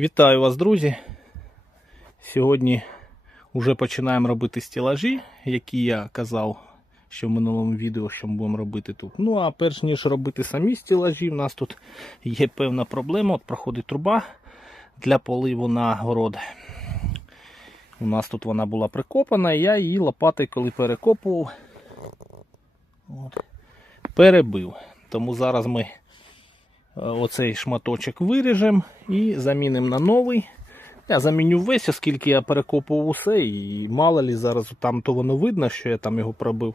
Вітаю вас, друзі! Сьогодні вже починаємо робити стілажі, які я казав, що в минулому відео, що ми будемо робити тут. Ну а перш ніж робити самі стілажі, в нас тут є певна проблема. От проходить труба для поливу на город. У нас тут вона була прикопана, і я її лопатою, коли перекопував, от, перебив. Тому зараз ми оцей шматочок виріжемо і замінимо на новий. Я заміню весь, оскільки я перекопував усе, і мало лі зараз там то воно видно, що я там його пробив.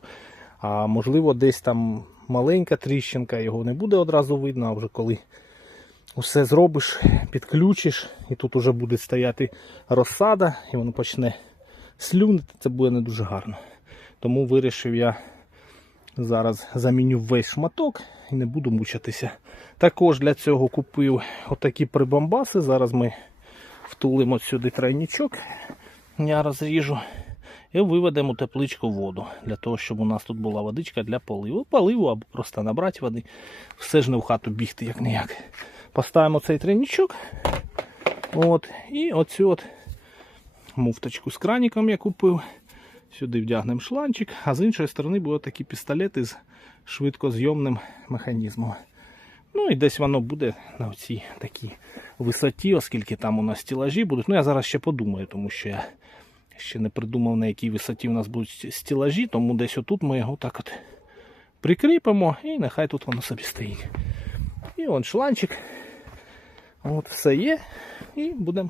А можливо, десь там маленька тріщинка, його не буде одразу видно, а вже коли усе зробиш, підключиш, і тут уже буде стояти розсада, і воно почне слюнити, це буде не дуже гарно. Тому вирішив я зараз заміню весь шматок і не буду мучитися. Також для цього купив отакі прибамбаси. Зараз ми втулимо сюди тройничок, я розріжу. І виведемо тепличку воду, для того, щоб у нас тут була водичка для поливу. Поливу або просто набрати води. Все ж не в хату бігти, як ніяк. Поставимо цей тройничок. От, і оцю от муфточку з краником я купив. Сюди вдягнемо шланчик, а з іншої сторони будуть такі пістолети з швидкозйомним механізмом. Ну і десь воно буде на цій такій висоті, оскільки там у нас стілажі будуть. Ну я зараз ще подумаю, тому що я ще не придумав, на якій висоті у нас будуть стілажі, тому десь отут ми його так от прикріпимо і нехай тут воно собі стоїть. І он шланчик. От все є. І будемо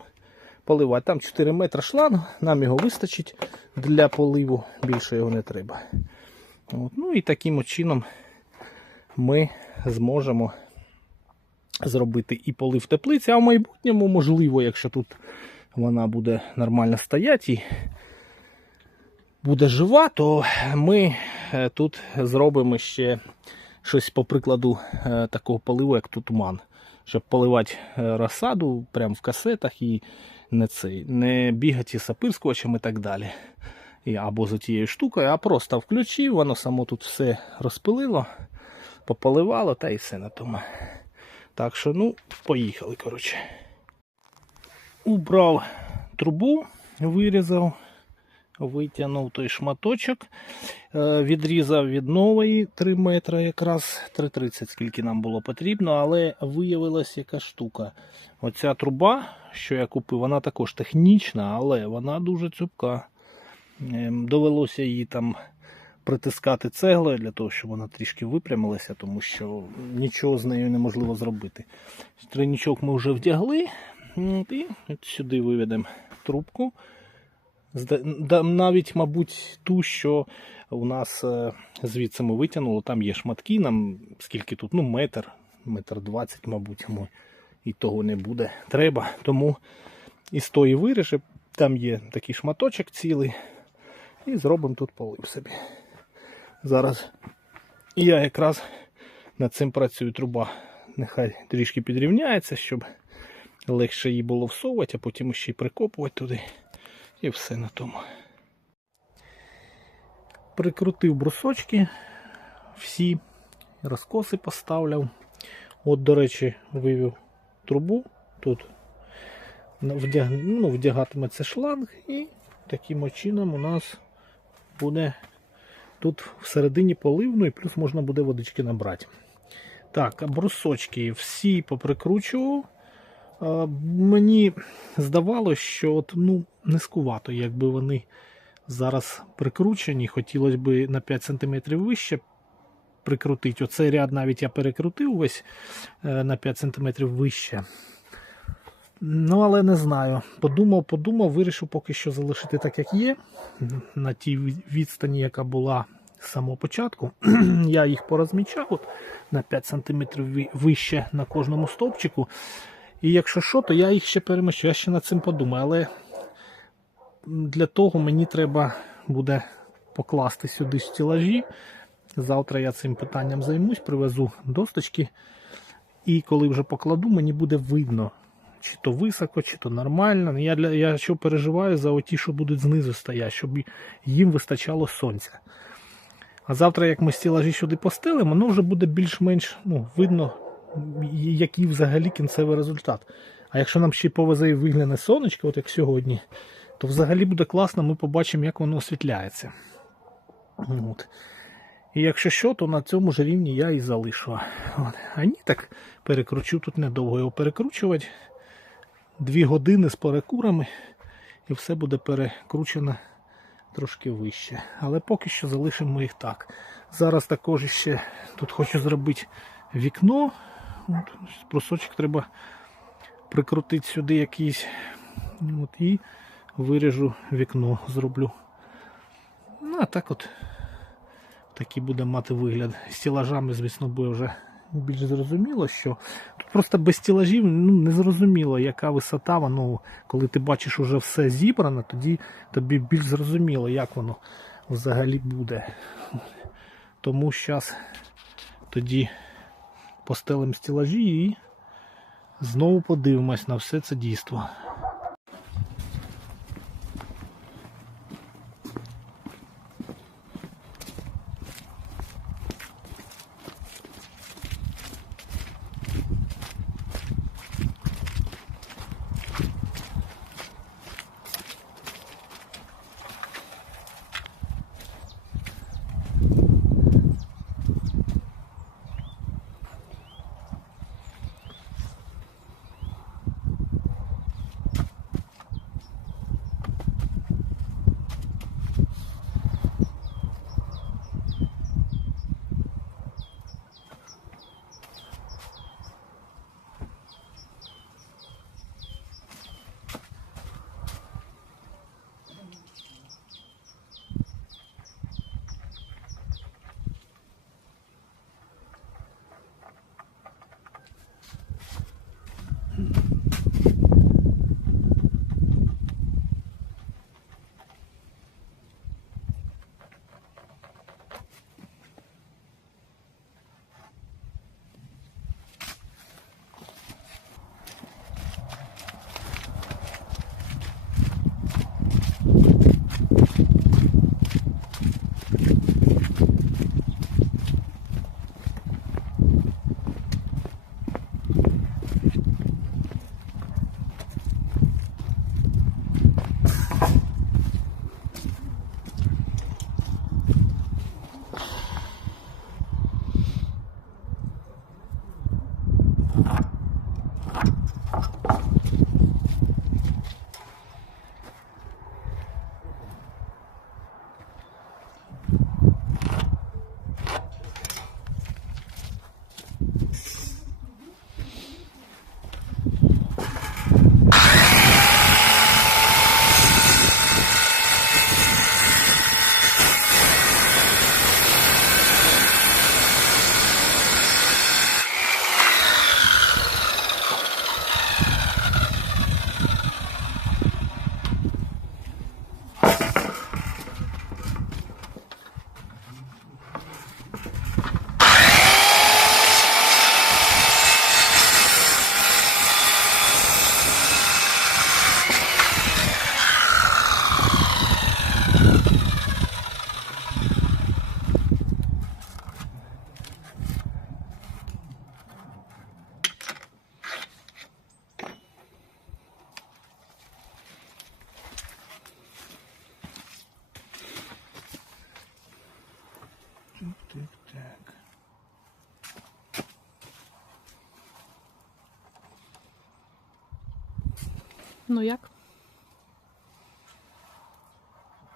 поливати. Там 4 метри шлангу, нам його вистачить для поливу, більше його не треба. От. Ну і таким чином ми зможемо зробити і полив теплиці, а в майбутньому, можливо, якщо тут вона буде нормально стояти і буде жива, то ми е, тут зробимо ще щось по прикладу е, такого поливу, як тут туман. Щоб поливати е, розсаду прямо в касетах і не цей, не бігати сапирскочем і так далі. І, або за тією штукою, а просто включив, воно само тут все розпилило, пополивало та і все на тому. Так що, ну, поїхали, коротше. Убрав трубу, вирізав, витягнув той шматочок, е, відрізав від нової 3 метри, якраз 3,30, скільки нам було потрібно, але виявилась яка штука. Оця труба, що я купив, вона також технічна, але вона дуже цупка. Ем, Довелося її там притискати цеглою для того, щоб вона трішки випрямилася, тому що нічого з нею неможливо зробити. Тройничок ми вже вдягли. І сюди виведемо трубку. Навіть, мабуть, ту, що у нас е, звідси ми витягнули, там є шматки, нам скільки тут, ну, метр, метр двадцять, мабуть, ми і того не буде. Треба. Тому із тої виріжи, там є такий шматочок цілий. І зробимо тут полив собі. Зараз я якраз над цим працюю труба. Нехай трішки підрівняється, щоб легше її було всовувати, а потім ще й прикопувати туди. І все на тому. Прикрутив брусочки, всі розкоси поставляв. От, до речі, вивів трубу. Тут вдяг... ну, вдягатиметься шланг, і таким чином у нас буде тут всередині поливно і плюс можна буде водички набрати. Так, брусочки всі поприкручував. Мені здавалося, що от, ну, низкувато, якби вони зараз прикручені. Хотілося б на 5 см вище прикрутити. Оцей ряд навіть я перекрутив весь е, на 5 см вище. Ну, але не знаю. Подумав, подумав, вирішив поки що залишити так, як є. На тій відстані, яка була з самого початку. Я їх порозмічав от, на 5 см вище на кожному стовпчику. І якщо що, то я їх ще переміщу. Я ще над цим подумаю. Але для того мені треба буде покласти сюди стілажі. Завтра я цим питанням займусь, привезу досточки. І коли вже покладу, мені буде видно, чи то високо, чи то нормально. Я, для, я що переживаю за оті, що будуть знизу стояти, щоб їм вистачало сонця. А завтра, як ми стілажі сюди постелимо, воно вже буде більш-менш ну, видно, який взагалі кінцевий результат. А якщо нам ще повезе і вигляне сонечко, от як сьогодні, то взагалі буде класно, ми побачимо, як воно освітляється. От. І якщо що, то на цьому ж рівні я і залишу. От. А ні, так перекручу тут недовго його перекручувати. Дві години з перекурами, і все буде перекручено трошки вище. Але поки що залишимо їх так. Зараз також ще тут хочу зробити вікно. От, Просочок треба прикрутити сюди якийсь. От, і виріжу вікно, зроблю. Ну, а так от такий буде мати вигляд. З стілажами, звісно, буде вже більш зрозуміло, що тут просто без стілажів ну, не зрозуміло, яка висота, воно, коли ти бачиш уже все зібрано, тоді тобі більш зрозуміло, як воно взагалі буде. Тому зараз тоді постелимо стілажі і знову подивимось на все це дійство. Ну як?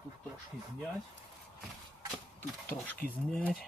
Тут трошки знять. Тут трошки знять.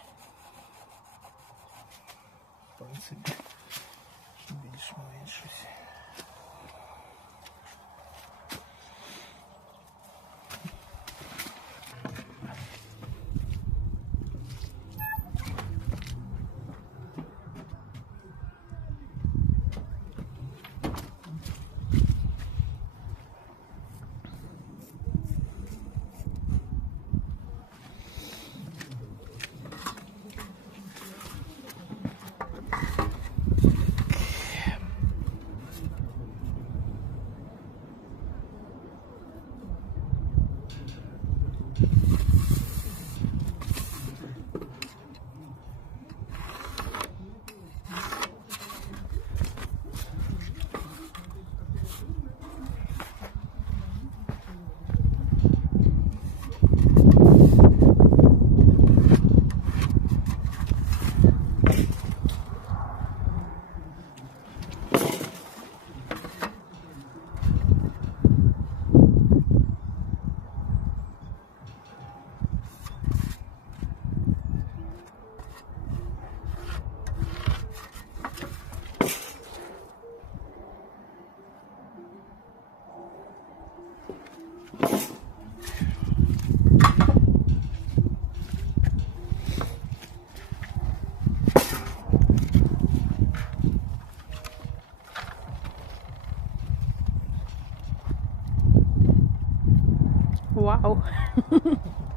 wow.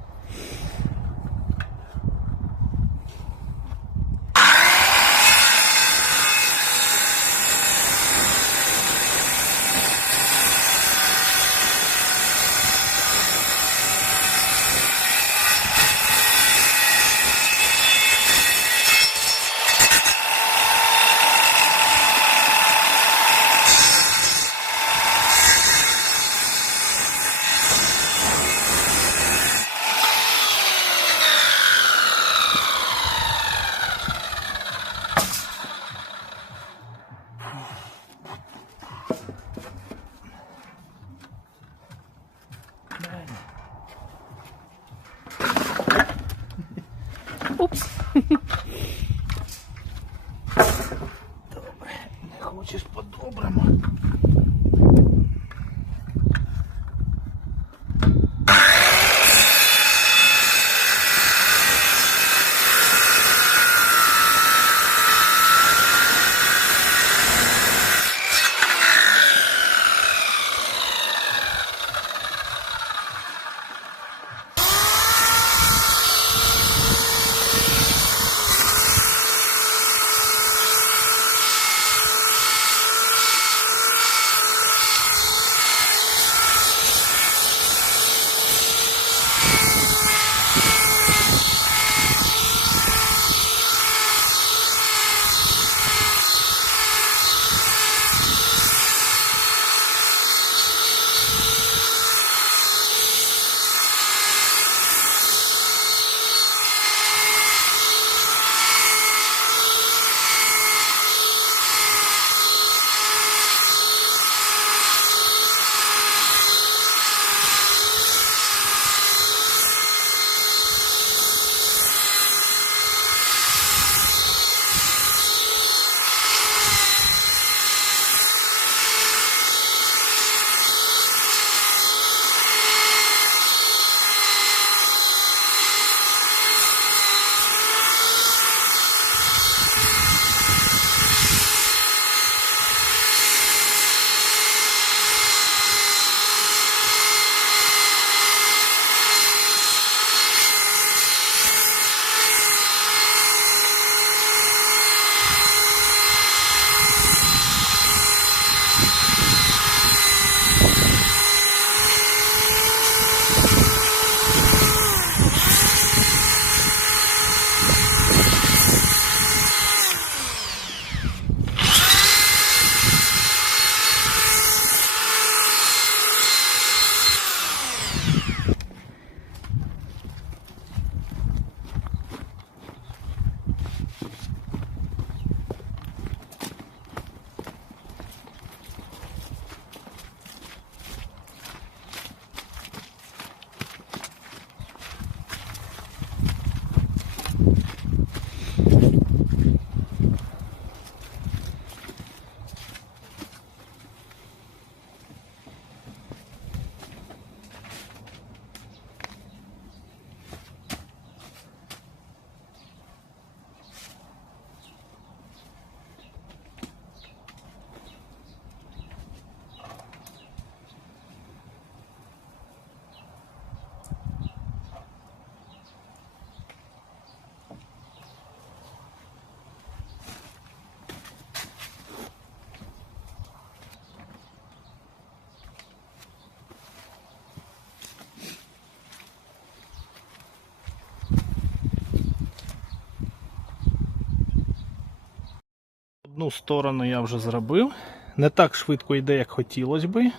Одну сторону я вже зробив. Не так швидко йде, як хотілося би.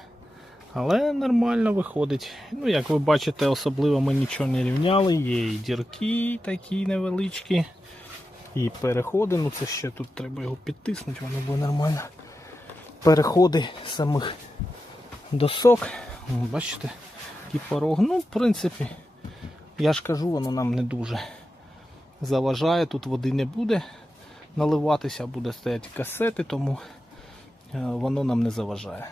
Але нормально виходить. Ну, як ви бачите, особливо ми нічого не рівняли. Є і дірки такі невеличкі. І переходи. Ну це ще тут треба його підтиснути, воно буде нормально. Переходи самих досок. Бачите, такий порог. Ну, в принципі, я ж кажу, воно нам не дуже заважає. Тут води не буде наливатися, буде стояти касети, тому е, воно нам не заважає.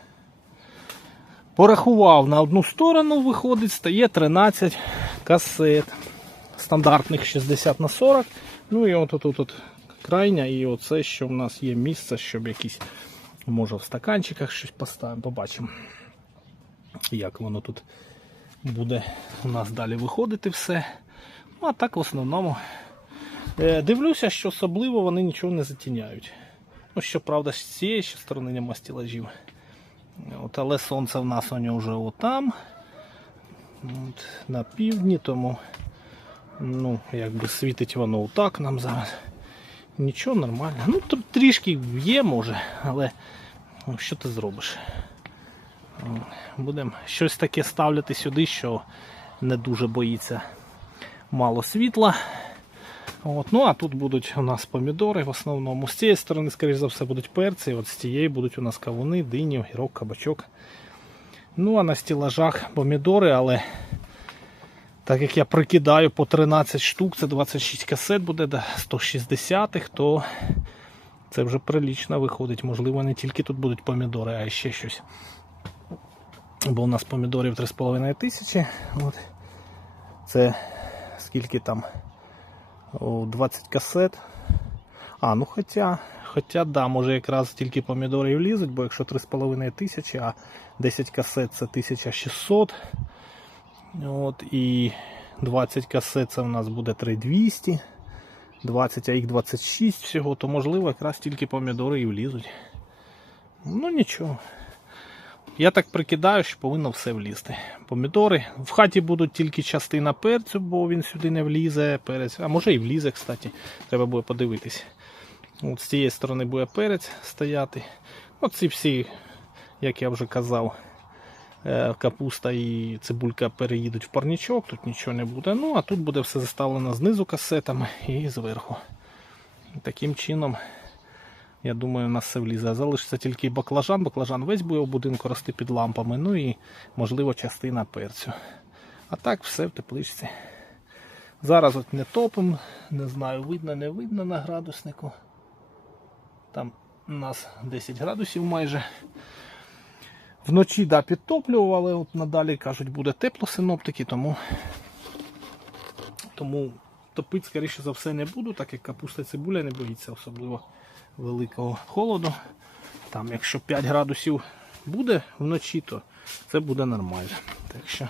Порахував на одну сторону, виходить, стає 13 касет. Стандартних 60 на 40. Ну і от от крайня, і оце, що в нас є місце, щоб якісь, може, в стаканчиках щось поставимо, побачимо, як воно тут буде у нас далі виходити все. Ну, а так в основному дивлюся, що особливо вони нічого не затіняють. Ну, щоправда, з цієї сторони нема стілажів. От, але сонце в нас у вже отам. От, на півдні, тому ну, якби світить воно отак нам зараз. Нічого нормально. Ну, трішки є, може, але ну, що ти зробиш? Будемо щось таке ставляти сюди, що не дуже боїться мало світла. От, ну а тут будуть у нас помідори в основному. З цієї сторони, скоріш за все, будуть перці, от з цієї будуть у нас кавуни, дині, огірок, кабачок. Ну а на стілажах помідори, але так як я прикидаю по 13 штук, це 26 касет буде до 160, то це вже прилічно виходить. Можливо, не тільки тут будуть помідори, а ще щось. Бо у нас помідорів 3,5 тисячі. От. Це скільки там? О, 20 касет. А, ну хоча, хоча да, може якраз тільки помідори і влізуть, бо якщо 3,5 тисячі, а 10 касет це 1600. От, і 20 касет це у нас буде 3200. 20, а їх 26 всього, то можливо якраз тільки помідори і влізуть. Ну нічого. Я так прикидаю, що повинно все влізти. Помідори. В хаті будуть тільки частина перцю, бо він сюди не влізе. Перець. А може і влізе, кстати. Треба буде подивитись. От з цієї сторони буде перець стояти. Оці всі, як я вже казав, е, капуста і цибулька переїдуть в парнічок, тут нічого не буде. Ну, а тут буде все заставлено знизу касетами і зверху. Таким чином. Я думаю, у нас все влізе. Залишиться тільки баклажан. Баклажан весь буде в будинку рости під лампами. Ну і, можливо, частина перцю. А так все в тепличці. Зараз от не топимо. Не знаю, видно, не видно на градуснику. Там у нас 10 градусів майже. Вночі да, але от надалі кажуть, буде тепло синоптики, тому, тому топити, скоріше за все, не буду, так як капуста цибуля не боїться особливо великого холоду. Там, якщо 5 градусів буде вночі, то це буде нормально. Так що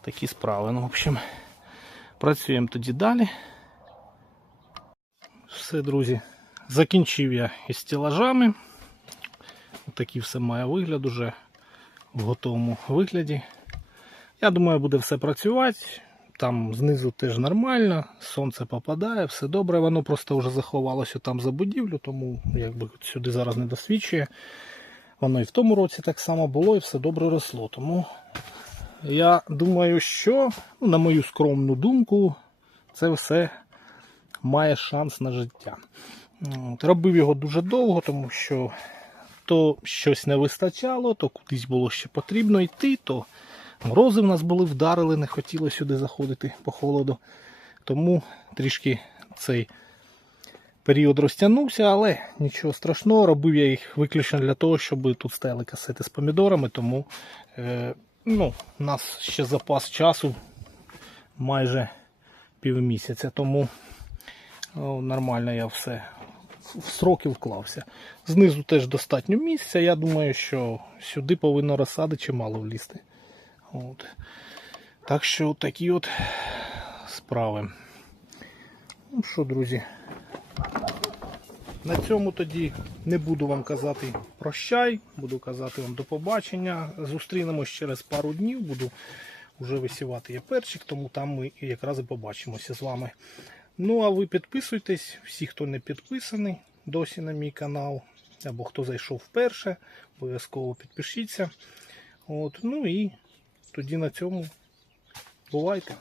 такі справи. Ну, в общем, працюємо тоді далі. Все, друзі, закінчив я із стелажами. Такий все має вигляд уже в готовому вигляді. Я думаю, буде все працювати. Там знизу теж нормально, сонце попадає, все добре, воно просто вже заховалося там за будівлю, тому якби сюди зараз не досвідчує. Воно і в тому році так само було і все добре росло. Тому я думаю, що, ну, на мою скромну думку, це все має шанс на життя. От, Робив його дуже довго, тому що то щось не вистачало, то кудись було ще потрібно йти, то морози в нас були, вдарили, не хотіло сюди заходити по холоду. Тому трішки цей період розтягнувся, але нічого страшного. Робив я їх виключно для того, щоб тут стояли касети з помідорами, тому е, ну, у нас ще запас часу майже півмісяця, тому о, нормально я все в сроки вклався. Знизу теж достатньо місця. Я думаю, що сюди повинно розсади чимало влізти. От. Так що такі от справи. Ну що, друзі, на цьому тоді не буду вам казати прощай, буду казати вам до побачення. Зустрінемось через пару днів, буду вже висівати я перчик, тому там ми якраз і побачимося з вами. Ну, а ви підписуйтесь, всі, хто не підписаний досі на мій канал, або хто зайшов вперше, обов'язково підпишіться. От, ну і тоді на цьому бувайте.